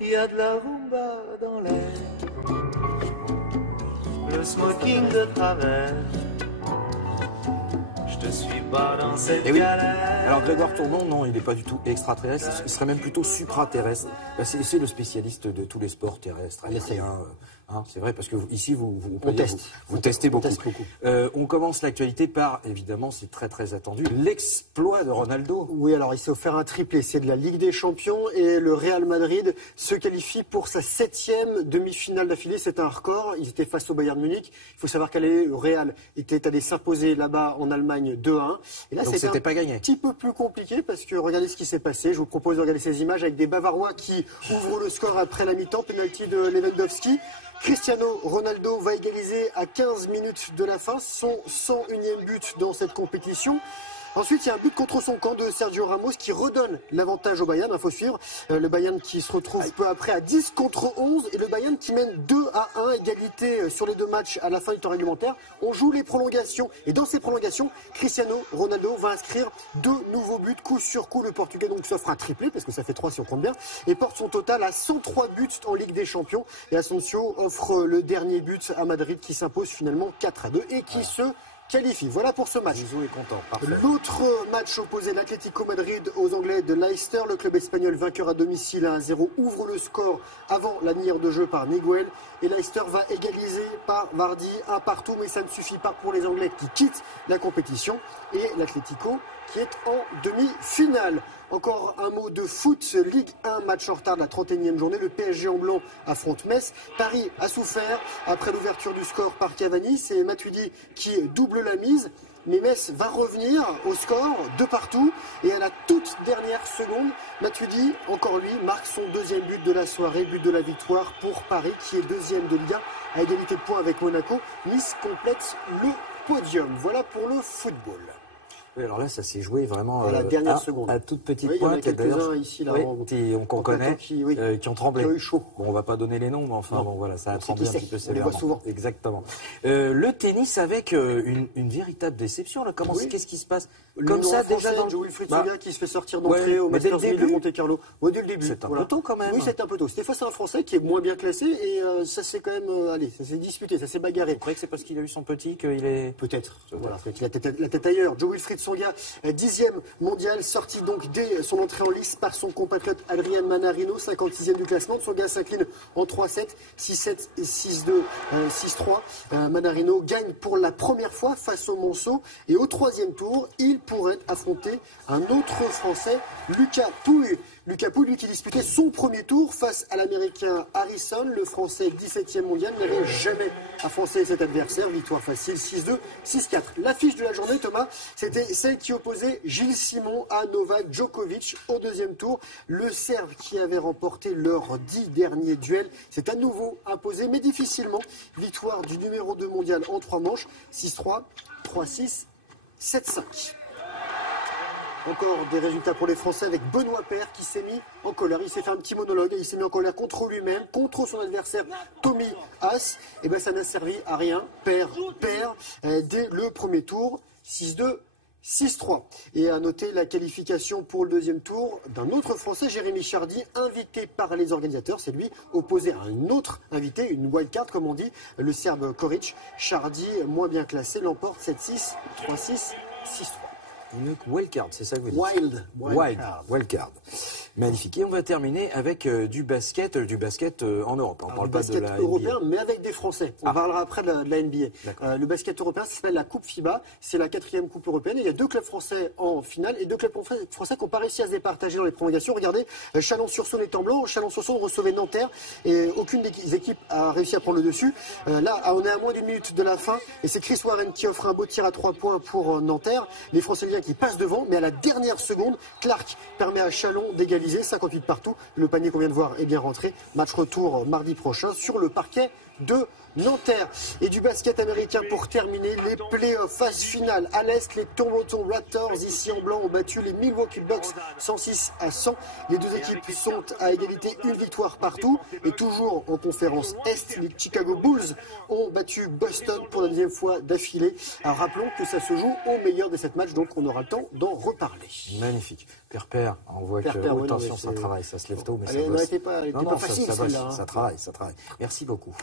il y a de la rumba dans l'air. Le smoking de travers. Je te suis pas dans cette galère. Alors Grégoire Tournon, non, il n'est pas du tout extraterrestre, il serait même plutôt supraterrestre. C'est le spécialiste de tous les sports terrestres. C'est vrai, parce que ici, vous testez beaucoup. On commence l'actualité par, évidemment, c'est très très attendu, l'exploit de Ronaldo. Oui, alors il s'est offert un triplé, c'est de la Ligue des Champions et le Real Madrid se qualifie pour sa 7e demi-finale d'affilée. C'est un record, ils étaient face au Bayern Munich. Il faut savoir le Real était allé s'imposer là-bas en Allemagne 2-1. Et là, c'était pas gagné. Un petit peu plus compliqué parce que regardez ce qui s'est passé. Je vous propose de regarder ces images avec des Bavarois qui ouvrent le score après la mi-temps, penalty de Lewandowski. Cristiano Ronaldo va égaliser à 15 minutes de la fin, son 101e but dans cette compétition. Ensuite, il y a un but contre son camp de Sergio Ramos qui redonne l'avantage au Bayern. Il faut suivre. Le Bayern qui se retrouve peu après à 10 contre 11 et le Bayern qui mène 2-1, égalité sur les deux matchs à la fin du temps réglementaire. On joue les prolongations et dans ces prolongations, Cristiano Ronaldo va inscrire 2 nouveaux buts coup sur coup. Le Portugais donc s'offre un triplé parce que ça fait 3 si on compte bien et porte son total à 103 buts en Ligue des Champions. Et Asensio offre le dernier but à Madrid qui s'impose finalement 4-2 et qui se qualifie. Voilà pour ce match. Zizou est content. Parfait. L'autre match opposé, l'Atlético Madrid aux Anglais de Leicester. Le club espagnol vainqueur à domicile 1-0 ouvre le score avant la mi-heure de jeu par Miguel. Et Leicester va égaliser par Vardy 1-1, mais ça ne suffit pas pour les Anglais qui quittent la compétition. Et l'Atlético qui est en demi-finale. Encore un mot de foot, Ligue 1, match en retard de la 31e journée. Le PSG en blanc affronte Metz. Paris a souffert après l'ouverture du score par Cavani. C'est Matuidi qui double la mise. Mais Metz va revenir au score de partout. Et à la toute dernière seconde, Matuidi, encore lui, marque son 2e but de la soirée, but de la victoire pour Paris qui est 2e de Ligue 1 à égalité de points avec Monaco. Nice complète le podium. Voilà pour le football. Oui, alors là, ça s'est joué vraiment à la dernière seconde. À toute petite pointe. Il y en a quelques-uns ici, là, qu'on connaît, qui ont tremblé. Qui a eu chaud. Bon, on va pas donner les noms, mais enfin, bon, voilà, ça a tremblé un petit peu sévèrement. On les voit souvent. Exactement. Le tennis avec une véritable déception. Là, qu'est-ce qui se passe? Comme ça, déjà, Wilfried Tsonga qui se fait sortir d'entrée au Masters 1000 de Monte-Carlo. Dès le début. C'est un peu tôt quand même. Oui, c'est un peu tôt. C'était face à un Français qui est moins bien classé et ça s'est quand même, ça s'est disputé, ça s'est bagarré. Vous croyez que c'est parce qu'il a eu son petit qu'il est... Peut-être. Voilà, il a la tête ailleurs. Wilfried Tsonga, 10e mondial, sorti donc dès son entrée en lice par son compatriote Adrian Manarino, 56e du classement. Tsonga s'incline en 3-7, 6-7 et 6-2, 6-3. Manarino gagne pour la première fois face au Monceau et au 3e tour, il pourrait affronter un autre Français, Lucas Pouille. Lucas Pouille, lui qui disputait son premier tour face à l'Américain Harrison, le Français 17e mondial, n'avait jamais affronté cet adversaire. Victoire facile, 6-2, 6-4. L'affiche de la journée, Thomas, c'était celle qui opposait Gilles Simon à Novak Djokovic au 2e tour. Le Serbe qui avait remporté leurs 10 derniers duels s'est à nouveau imposé, mais difficilement. Victoire du numéro 2 mondial en 3 manches, 6-3, 3-6, 7-5. Encore des résultats pour les Français avec Benoît Paire qui s'est mis en colère. Il s'est fait un petit monologue et il s'est mis en colère contre lui-même, contre son adversaire Tommy Haas. Et bien ça n'a servi à rien. Paire dès le premier tour, 6-2. 6-3. Et à noter la qualification pour le 2e tour d'un autre Français, Jérémy Chardy, invité par les organisateurs. C'est lui opposé à un autre invité, une wildcard comme on dit, le Serbe Koric. Chardy, moins bien classé, l'emporte 7-6, 3-6, 6-3. Une wildcard, c'est ça que vous dites? Wildcard. Magnifique. Et on va terminer avec du basket en Europe. On parle pas de la européen, NBA. mais avec des Français. On parlera après de la NBA. Le basket européen, ça s'appelle la Coupe FIBA. C'est la 4e Coupe européenne. Et il y a 2 clubs français en finale et 2 clubs français qui n'ont pas réussi à se départager dans les prolongations. Regardez, Chalon-sur-Saône est en blanc. Chalon-sur-Saône recevait Nanterre et aucune des équipes a réussi à prendre le dessus. Là, on est à moins d'1 minute de la fin et c'est Chris Warren qui offre un beau tir à 3 points pour Nanterre. Les Franciliens qui passent devant, mais à la dernière seconde, Clark permet à Chalon d'égaliser, 58 partout. Le panier qu'on vient de voir est bien rentré. Match retour mardi prochain sur le parquet de Nanterre. Et du basket américain pour terminer, les playoffs, phase finale. À l'Est, les Toronto Raptors, ici en blanc, ont battu les Milwaukee Bucks 106-100. Les deux équipes sont à égalité, une victoire partout. Et toujours en conférence Est, les Chicago Bulls ont battu Boston pour la deuxième fois d'affilée. Alors rappelons que ça se joue au meilleur de cette match, donc on aura le temps d'en reparler. Magnifique. Père, on voit que attention, ça travaille, ça se lève tôt, mais ça bosse. Elle n'était pas facile, celle-là. Ça travaille. Merci beaucoup.